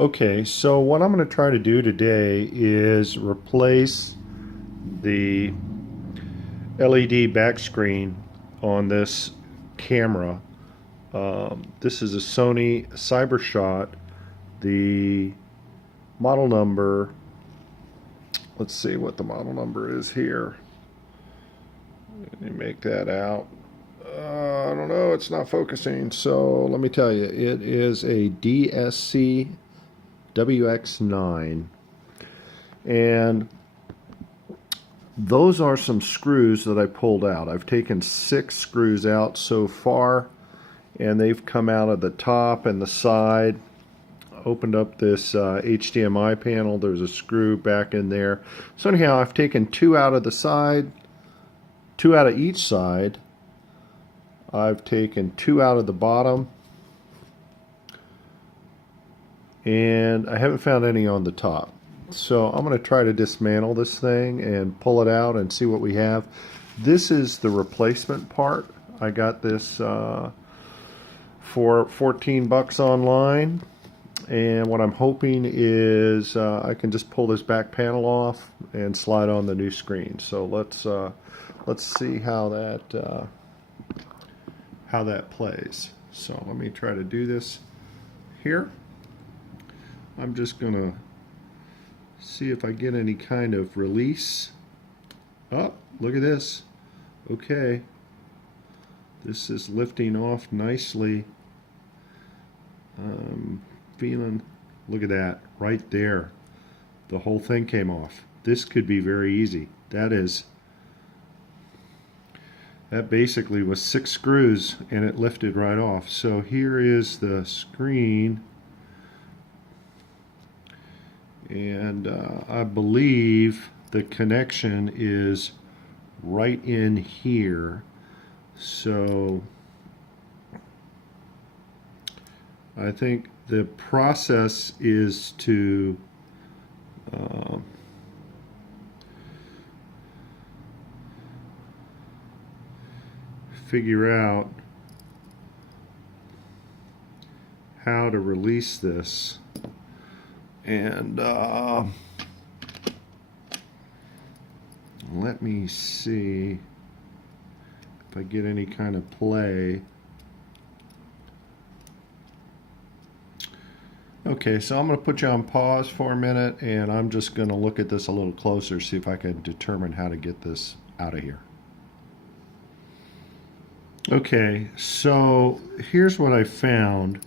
Okay, so what I'm going to try to do today is replace the LED back screen on this camera. This is a Sony Cyber-Shot. The model number, let's see what the model number is here. Let me make that out. I don't know, it's not focusing, so let me tell you, it is a DSC-WX9. And those are some screws that I pulled out. I've taken 6 screws out so far, and they've come out of the top and the side. Opened up this HDMI panel. There's a screw back in there. So anyhow, I've taken 2 out of the side, 2 out of each side. I've taken 2 out of the bottom, and I haven't found any on the top. So I'm going to try to dismantle this thing and pull it out and see what we have. This is the replacement part. I got this for 14 bucks online, and what I'm hoping is I can just pull this back panel off and slide on the new screen. So let's see how that plays. So let me try to do this here. I'm just gonna see if I get any kind of release. Oh, look at this. Okay, this is lifting off nicely. Feeling, look at that right there, the whole thing came off. This could be very easy. That basically was 6 screws and it lifted right off. So here is the screen, and I believe the connection is right in here. So I think the process is to figure out how to release this, and let me see if I get any kind of play. Okay, so I'm going to put you on pause for a minute, and I'm just going to look at this a little closer, see if I can determine how to get this out of here. Okay, so here's what I found.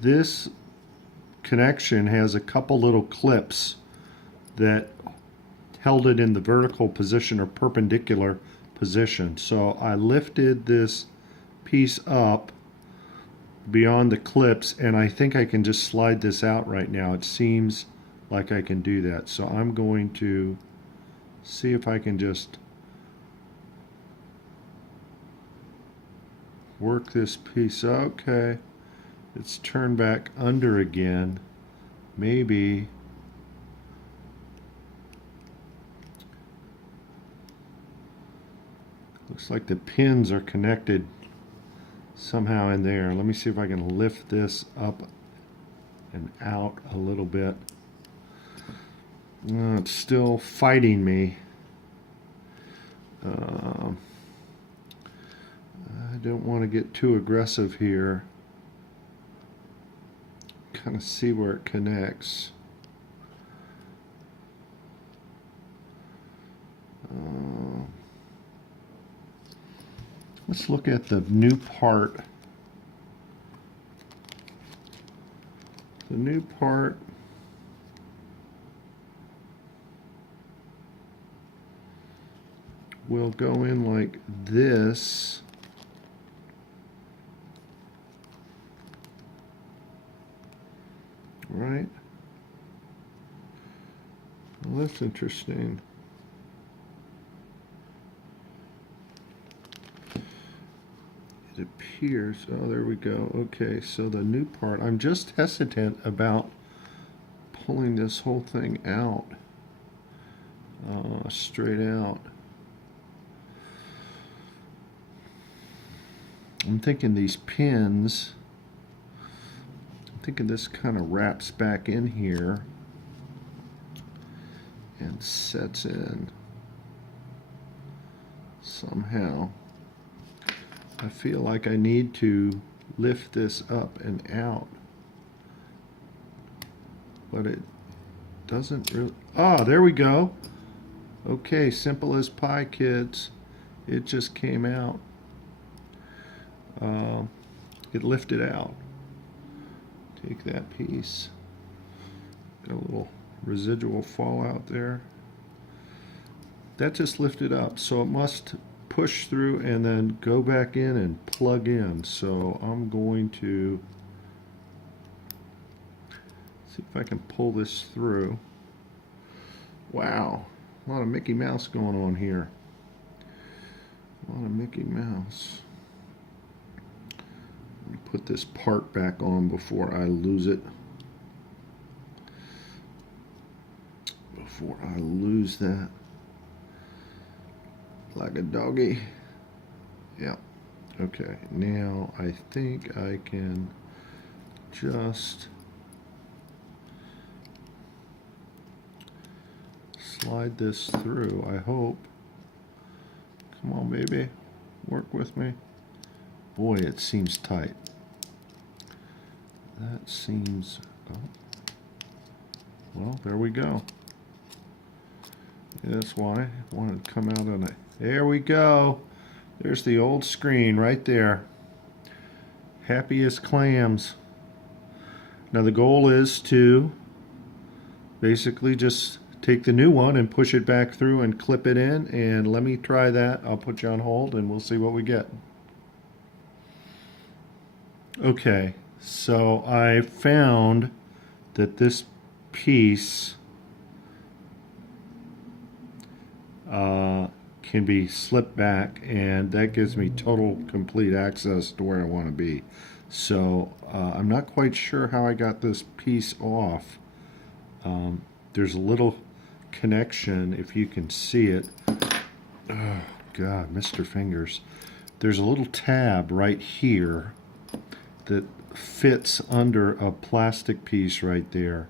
This connection has a couple little clips that held it in the vertical position or perpendicular position. So I lifted this piece up beyond the clips, and I think I can just slide this out right now. It seems like I can do that. So I'm going to see if I can just work this piece. Okay, it's turned back under again. Maybe looks like the pins are connected somehow in there. Let me see if I can lift this up and out a little bit. It's still fighting me. I don't want to get too aggressive here. Kind of see where it connects. Let's look at the new part. The new part will go in like this. Right? Well, that's interesting. It appears, oh, there we go. Okay, so the new part, I'm just hesitant about pulling this whole thing out, straight out. I'm thinking these pins, thinking this kind of wraps back in here and sets in somehow. I feel like I need to lift this up and out, but it doesn't really. Ah, there we go. Okay, simple as pie, kids. It just came out. It lifted out. Take that piece. Got a little residual fallout there. That just lifted up, so it must push through and then go back in and plug in. So I'm going to see if I can pull this through. Wow, a lot of Mickey Mouse going on here. A lot of Mickey Mouse. Let me put this part back on before I lose it. Before I lose that. Like a doggy. Yeah. Okay, now I think I can just slide this through, I hope. Come on, baby. Work with me. Boy, it seems tight. That seems... Oh. Well, there we go. That's why I wanted to come out on it. There we go. There's the old screen right there. Happy as clams. Now the goal is to basically just take the new one and push it back through and clip it in, and let me try that. I'll put you on hold and we'll see what we get. Okay, so I found that this piece can be slipped back, and that gives me total complete access to where I want to be. So I'm not quite sure how I got this piece off. There's a little connection, if you can see it. Oh God, Mr. Fingers. There's a little tab right here that fits under a plastic piece right there,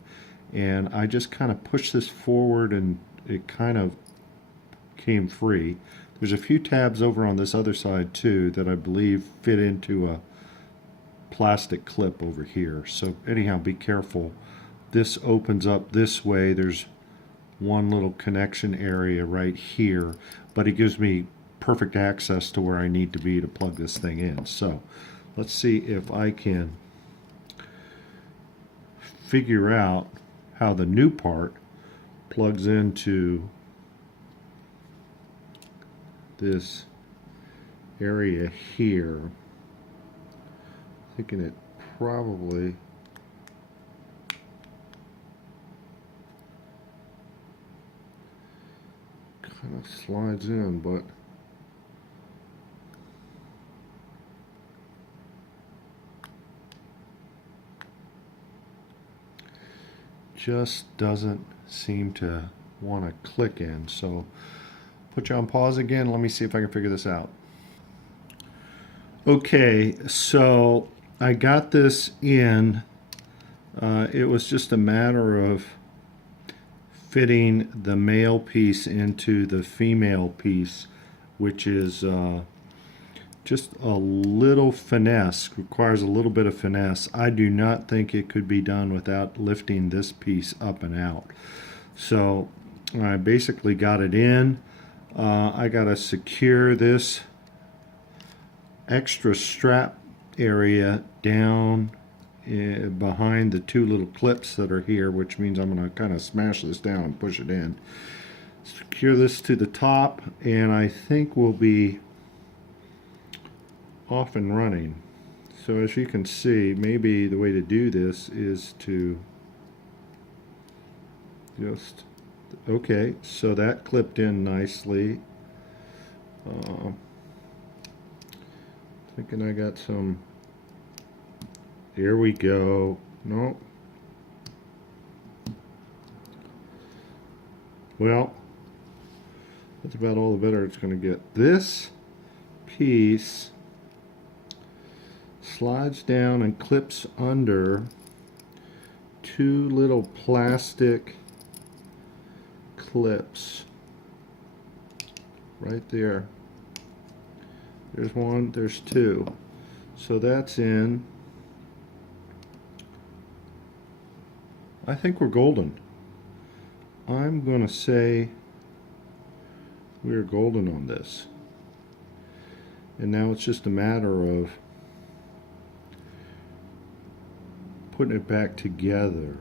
and I just kind of pushed this forward and it kind of came free. There's a few tabs over on this other side too that I believe fit into a plastic clip over here. So anyhow, be careful. This opens up this way. There's one little connection area right here, but it gives me perfect access to where I need to be to plug this thing in. So let's see if I can figure out how the new part plugs into this area here. Thinking it probably kind of slides in, but just doesn't seem to want to click in. So put you on pause again. Let me see if I can figure this out. Okay, so I got this in. It was just a matter of fitting the male piece into the female piece, which is just a little finesse, requires a little bit of finesse. I do not think it could be done without lifting this piece up and out. So I basically got it in. I got to secure this extra strap area down behind the two little clips that are here, which means I'm going to kind of smash this down and push it in. Secure this to the top, and I think we'll be off and running. So as you can see, maybe the way to do this is to just, okay, so that clipped in nicely. Thinking I got some, here we go. Nope. Well, that's about all the better it's going to get. This piece slides down and clips under two little plastic clips right there. There's one, there's two. So that's in. I think we're golden. I'm going to say we're golden on this. And now it's just a matter of putting it back together.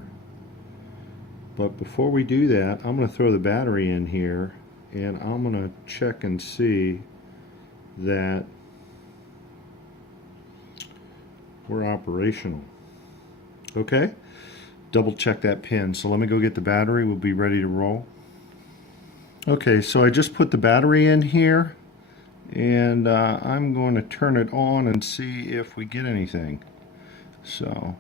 But before we do that, I'm going to throw the battery in here and I'm going to check and see that we're operational. Okay? Double check that pin. So let me go get the battery. We'll be ready to roll. Okay, so I just put the battery in here and I'm going to turn it on and see if we get anything. So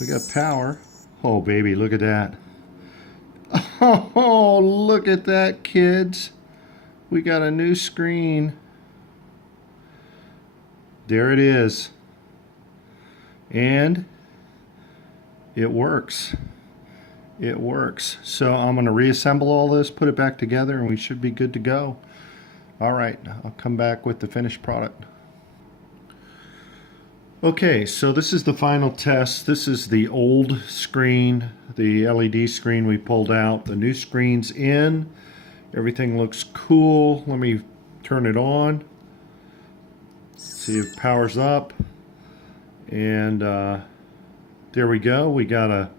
we got power. Oh baby, look at that. Oh, look at that, kids. We got a new screen. There it is. And it works. It works. So I'm going to reassemble all this, put it back together, and we should be good to go. All right, I'll come back with the finished product. Okay, so this is the final test. This is the old screen, the LED screen we pulled out. The new screen's in. Everything looks cool. Let me turn it on. See if it powers up. And there we go. We got a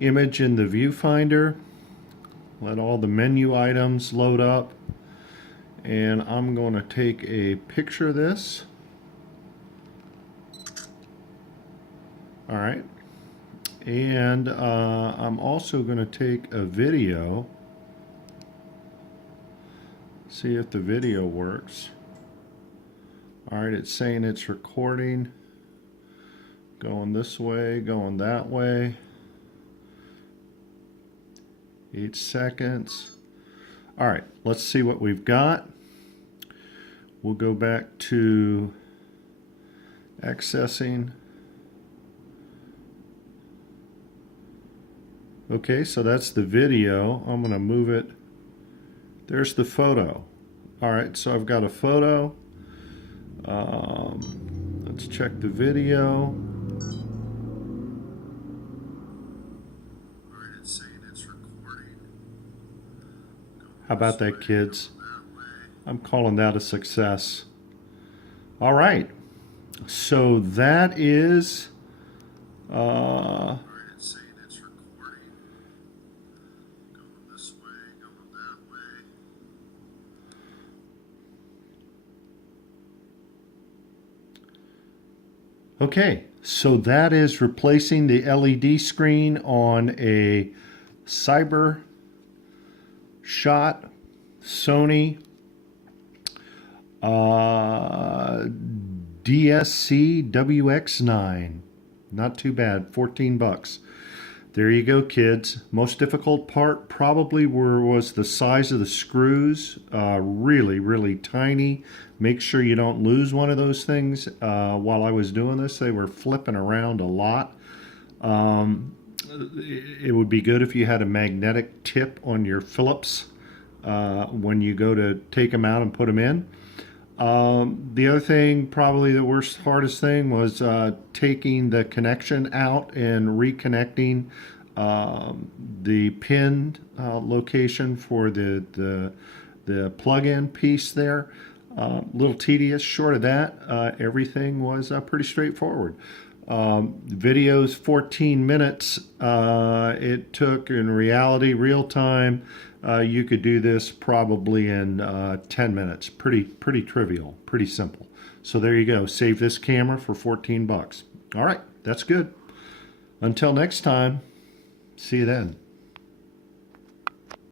image in the viewfinder. Let all the menu items load up. And I'm going to take a picture of this. All right, and I'm also going to take a video, see if the video works. All right, it's saying it's recording, going this way, going that way, 8 seconds. All right, let's see what we've got. We'll go back to accessing. Okay, so that's the video. I'm going to move it. There's the photo. All right, so I've got a photo. Let's check the video. All right, it's saying it's recording. How about that, kids? I'm calling that a success. All right, so that is okay, so that is replacing the LED screen on a Cyber-Shot Sony DSC-WX9. Not too bad, 14 bucks. There you go, kids. Most difficult part probably was the size of the screws. Really, really tiny. Make sure you don't lose one of those things. While I was doing this, they were flipping around a lot. It would be good if you had a magnetic tip on your Phillips when you go to take them out and put them in. The other thing, probably the hardest thing, was taking the connection out and reconnecting the pin location for the plug-in piece there. A little tedious. Short of that, everything was pretty straightforward. Video's 14 minutes. It took, in reality, real time. You could do this probably in 10 minutes. Pretty trivial, pretty simple. So there you go. Save this camera for 14 bucks. All right, that's good. Until next time, see you then.